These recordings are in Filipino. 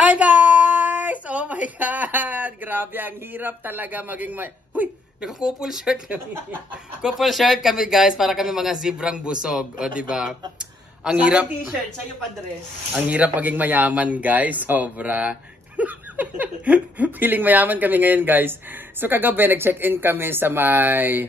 Hi guys! Oh my God! Grabe, ang hirap talaga maging Uy! Naka-couple shirt kami. Couple shirt kami guys, para kami mga zibrang busog. O, diba? Ang hirap. Sa t-shirt, sa'yo pa dress. Ang hirap maging mayaman guys, sobra. Feeling mayaman kami ngayon guys. So kagabi, nag-check-in kami sa may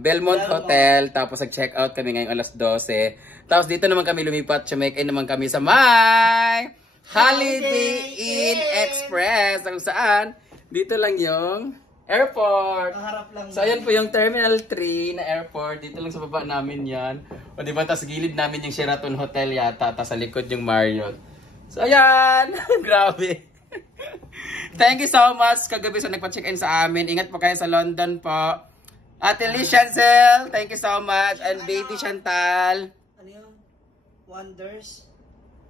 Belmont Hotel. Tapos nag-check out kami ngayong alas 12. Tapos dito naman kami lumipat, check-in naman kami sa may Holiday Inn Express. Kung saan, dito lang yung airport. Lang so ayan po yung Terminal 3 na airport. Dito lang sa baba namin yan. O diba, tas gilid namin yung Sheraton Hotel yata. Tas sa likod yung Marriott. So ayan, grabe. Thank you so much kagabi sa nagpa-check-in sa amin. Ingat po kayo sa London po. Ate Liz Chancel, thank you so much. And baby Chantal. Ano yung Wonders?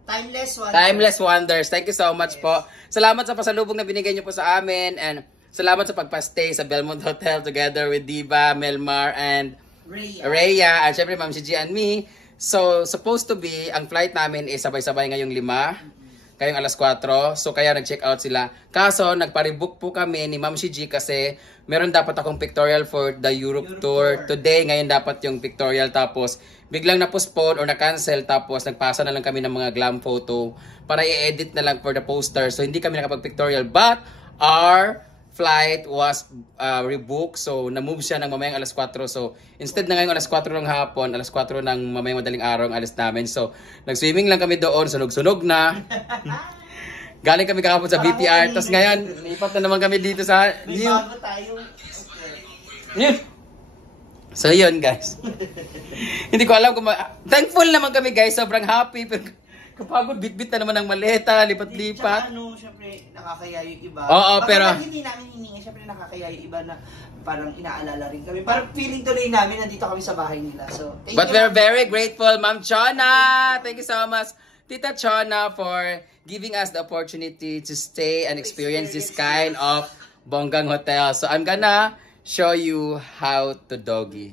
Timeless Wonders. Timeless Wonders. Thank you so much po. Salamat sa pasalubong na binigay niyo po sa amin. And salamat sa pagpa-stay sa Belmont Hotel together with Diva, Melmar, and Rhea. And syempre, Ma'am Gigi and me. So, supposed to be, ang flight namin is sabay-sabay ngayong 5. Kayong alas 4. So, kaya nag-check out sila. Kaso, nagpa-rebook po kami ni Ma'am Gigi kasi meron dapat akong pictorial for the Europe tour. Today, ngayon dapat yung pictorial. Tapos, biglang na-postpone or na-cancel. Tapos, nagpasa na lang kami ng mga glam photo para i-edit na lang for the poster. So, hindi kami nakapag-pictorial. But, our flight was rebooked. So, na-move siya ng mamayang alas 4. So, instead na ngayong alas 4 ng hapon, alas 4 ng mamayang madaling araw ang alis namin. So, nag-swimming lang kami doon. Sunog-sunog na. Galing kami kahapon sa BTR. Tapos ngayon, lipat na naman kami dito sa May bago tayo. So, yun guys. Hindi ko alam kung thankful naman kami guys. Sobrang happy. Pero kapagod, bit-bit na naman ang maleta. Lipat-lipat. Ano, syempre, nakakaya yung iba. Oo, pero hindi namin hiningi, syempre nakakaya yung iba na parang inaalala rin kami. Parang feeling tuloy namin nandito kami sa bahay nila. So, thank but you, we're very grateful, Ma'am Chona. Thank you so much, Tita Chona, for giving us the opportunity to stay and experience this kind of bonggang hotel. So I'm gonna show you how to doggy.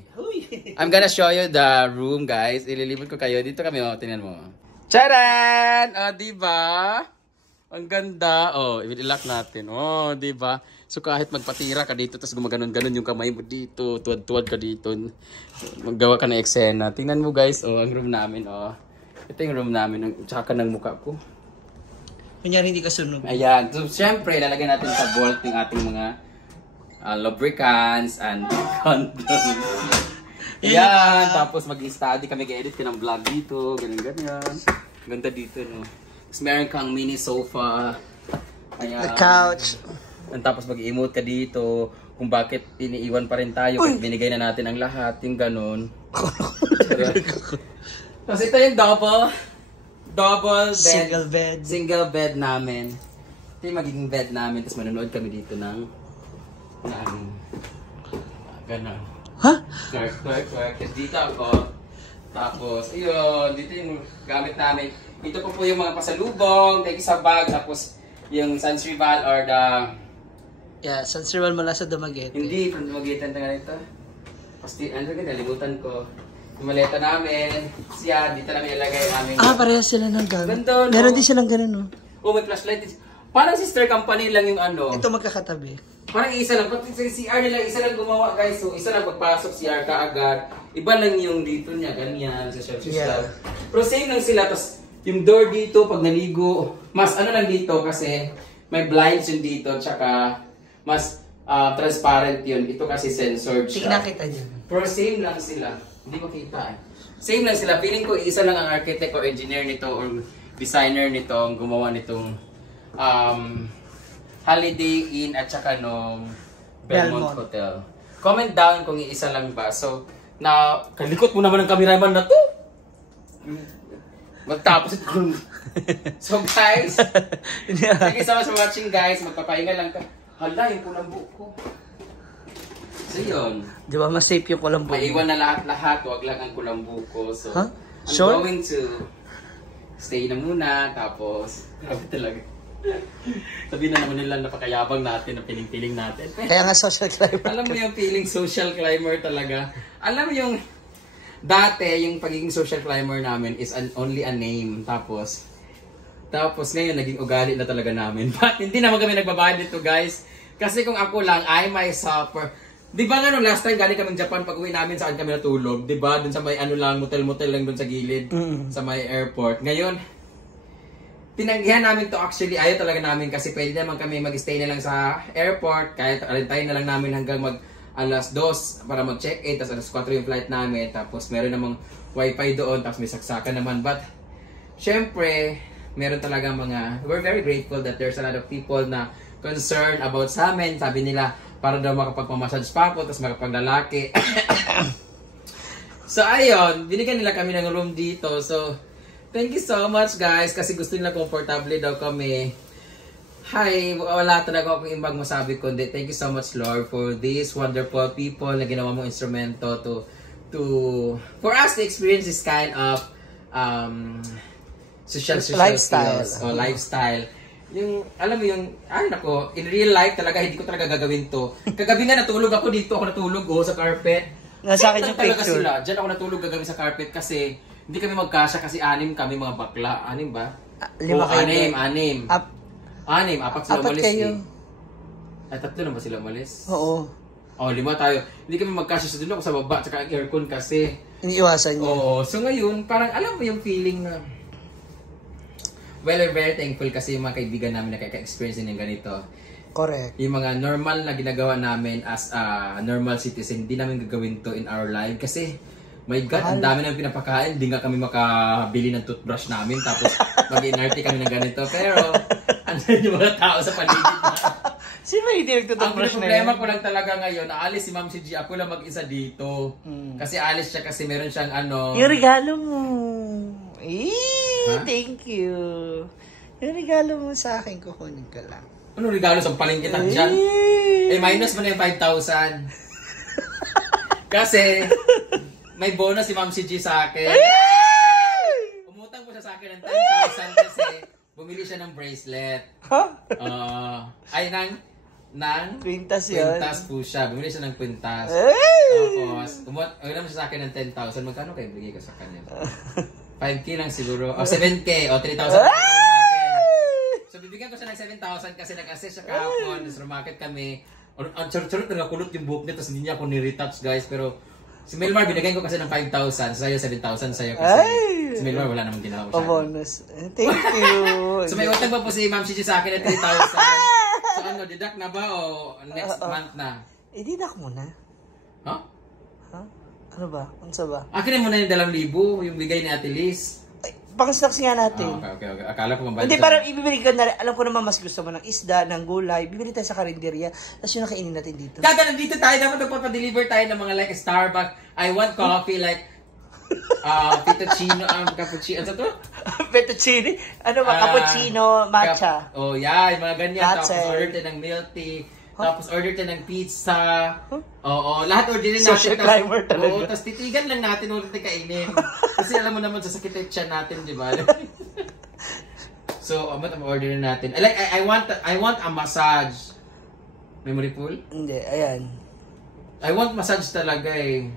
I'm gonna show you the room, guys. Ililibot ko kayo. Dito kami, oh. Tingnan mo. Charan! Oh, diba? Ang ganda. Oh, i-lock natin. Oh, diba? So kahit magpatira ka dito, tapos gumaganon-ganon yung kamay mo dito, tuwad-tuwad ka dito, maggawa ka ng eksena. Tingnan mo, guys. Oh, ang room namin. Oh. Ito yung room namin. Tsaka ng mukha ko. Kunyari hindi ka sunog. Ayan. So, syempre, lalagyan natin sa vault yung ating mga lubricants and condoms. Ayan. Tapos mag-study kami, ga-edit ka ng vlog dito. Ganyan-ganyan. Ganda dito, no? Tapos meron kang mini sofa. Ayan. The couch. And tapos mag-emote ka dito. Kung bakit iniiwan pa rin tayo. Kung binigay na natin ang lahat. Yung ganun. Tapos ito yung double bed. Single bed namin. Ito yung magiging bed namin. Tapos manonood kami dito ng gano'n. Ha? Twerk. Tapos dito ako. Tapos, ayun. Dito yung gamit namin. Ito po yung mga pasalubong. Thank you sa bag. Tapos, yung Sans Rival or the... Yeah, Sans Rival mula sa Dumaguete. Hindi, from Dumaguete na ganito. Tapos, ano ka, nalimutan ko. Yung maleta namin. Siya, dito namin ilagay namin. Parehas sila ng gamit. Ganda, no? Meron din silang ganun, no? Oh, may flashlight. Parang sister company lang yung ano. Ito magkakatabi. Parang isa lang. Pati sa CR nila, isa lang gumawa guys. So, isa lang pagpasok CR ka agad. Iba lang yung dito niya, ganyan. Sa shelf system. Yeah. Pero same lang sila. Tapos, yung door dito, pag naligo, mas ano lang dito kasi may blinds yun dito. Tsaka, mas transparent yun. Ito kasi censored siya. Tingnan kita dyan. Pero same lang sila. Hindi ko kita eh. Same lang sila. Feeling ko isa lang ang architect or engineer nito or designer nito ang gumawa nitong Holiday Inn at saka nung Belmont Hotel. Comment down kung iisa lang ba. So, kalikot mo naman ang cameraman na to. Magtapos ito. So guys, thank you so much for watching guys. Magpapahinga lang ka. Hala, yung kulambo ko. So yun. Di ba mas safe yung kulambo? Maiwan na lahat-lahat. Huwag lang ang kulambo ko. So, huh? I'm going to stay na muna. Tapos, grabe talaga. Sabihin na naman nila napakayabang natin, na piling-piling natin. Kaya nga social climber. Alam mo yung feeling social climber talaga. Alam mo yung dati, yung pagiging social climber namin is only a name. Tapos, Tapos ngayon, naging ugali na talaga namin. But hindi naman kami nagbabayad dito, guys. Kasi kung ako lang, I myself, di ba nga nung last time galing kaming Japan, pag uwi namin saan kami natulog, di ba? Dun sa may ano lang, motel-motel lang dun sa gilid, sa may airport. Ngayon, tinanggihan namin to actually, ayaw talaga namin kasi pwede naman kami mag-stay na lang sa airport, kahit alintayin na lang namin hanggang alas 2 para mag-check-in, tapos alas 4 yung flight namin, tapos meron namang wifi doon, tapos may saksakan naman. But, syempre, meron talaga we're very grateful that there's a lot of people na concerned about sa amin. Sabi nila, para daw makapagpamassage pa ako, tapos makapaglalaki. So, ayun, binigyan nila kami ng room dito. So, thank you so much guys, kasi gusto nila komportable daw kami. Hi, wala talaga akong ibang masabi kundi thank you so much Lord for these wonderful people na ginawa mong instrumento for us to experience this kind of social lifestyle. Skills, o lifestyle. Yung, alam mo yung, ay nako, in real life talaga, hindi ko talaga gagawin to. Kagabi nga natulog ako dito, ako natulog sa carpet. Nasa akin yung picture. Sila. Diyan ako natulog kagabi sa carpet kasi hindi kami magkasya kasi 6 kami mga bakla. 6 ba? 5 kayo. 6. 4 sila umalis kayo. Ay, 3 na ba sila umalis? Oo. 5 tayo. Hindi kami magkasya sa dulo ako sa baba, tsaka ang aircon kasi. Iniiwasan niya. Oo. So ngayon, parang alam mo yung feeling na we're very thankful kasi yung mga kaibigan namin nakaka-experience din ng ganito. Correct. Yung mga normal na ginagawa namin as a normal citizen, hindi namin gagawin to in our life kasi my God, ang dami namin pinapakain, hindi nga kami makabili ng toothbrush namin tapos mag-inarte kami ng ganito. Pero, ano yung mga tao sa paligid na. Sino hindi nagtutoothbrush na Ang problema ko lang talaga ngayon, naalis si Ma'am si G, ako lang mag-isa dito. Kasi alis siya kasi meron siyang ano. Yung regalo mo. Thank you. Yung regalo mo sa akin, kukunin ko lang. Ano regalo sa palengkitan dyan? Minus mo na yung 5,000. Kasi, may bonus si Ma'am si G sa akin. Umutang po siya sa akin ng 10,000 kasi bumili siya ng bracelet. Ay, Quintas yun. Quintas po siya. Bumili siya ng quintas. Tapos, ulam siya sa akin ng 10,000. Magkano kayo bigay ko sa kanya? 5K lang siguro. 7K. 3,000 sa akin. So, bibigyan ko siya ng 7,000 kasi nag-assist siya kahapon. Tapos, rumakit kami. Ang charot-charot na nakulot yung buhok niya. Tapos, hindi niya ako ni-retouch, guys. Pero, si Melmar, binigyan ko kasi ng 5,000. Sa'yo, 7,000 sa'yo kasi. Si Melmar, wala namang ginawa ko siya. Bonus. Thank you. So, may utang pa po si Ma'am Chichi sa akin ng 3,000. So, ano, deduct na ba o next month na? Deduct mo na. Huh? Ano ba? Ano sa ba? Akin na muna yung 2,000, yung bigay ni Ate Liz. Pang-stocks nga natin. Okay. Akala ko mabalik. Hindi, parang ibibili ka na rin. Alam ko naman mas gusto mo ng isda, ng gulay. Bibili tayo sa karinderya. Tapos yun nakainin natin dito. Gaga, nandito tayo. Dapat magpapadeliver tayo ng mga like Starbucks. I want coffee like fettuccino, cappuccino. Ano to? Fettuccine? Ano ba? Cappuccino, matcha. Yeah, yung mga ganyan. Latte. Tapos order tayo ng milk tea. Tapos order tayo ng pizza. Oo, lahat orderin natin. Social climber talaga. Oo, tapos titigan lang natin ulit yung kainin. Kasi alam mo naman, sasakit yung tiyan natin, di ba? So, orderin natin. I want a massage. Memory pool? Hindi, ayan. I want massage talaga eh.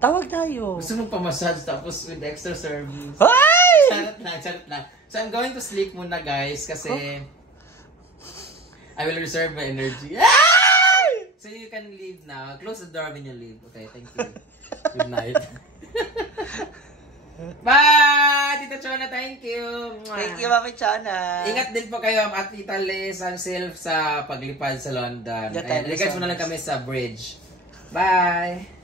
Tawag tayo. Gusto mong pa-massage tapos with extra service. Ay! Charot lang. So, I'm going to sleep muna guys kasi I will reserve my energy. So, you can leave now. Close the door when you leave. Okay, thank you. Good night. Bye! Tita Chona, thank you. Thank you, Mami Chana. Ingat din po kayo at Tita Liz and Sylv sa paglipad sa London. Yeah, Ayan, regards muna lang kami sa bridge. Bye!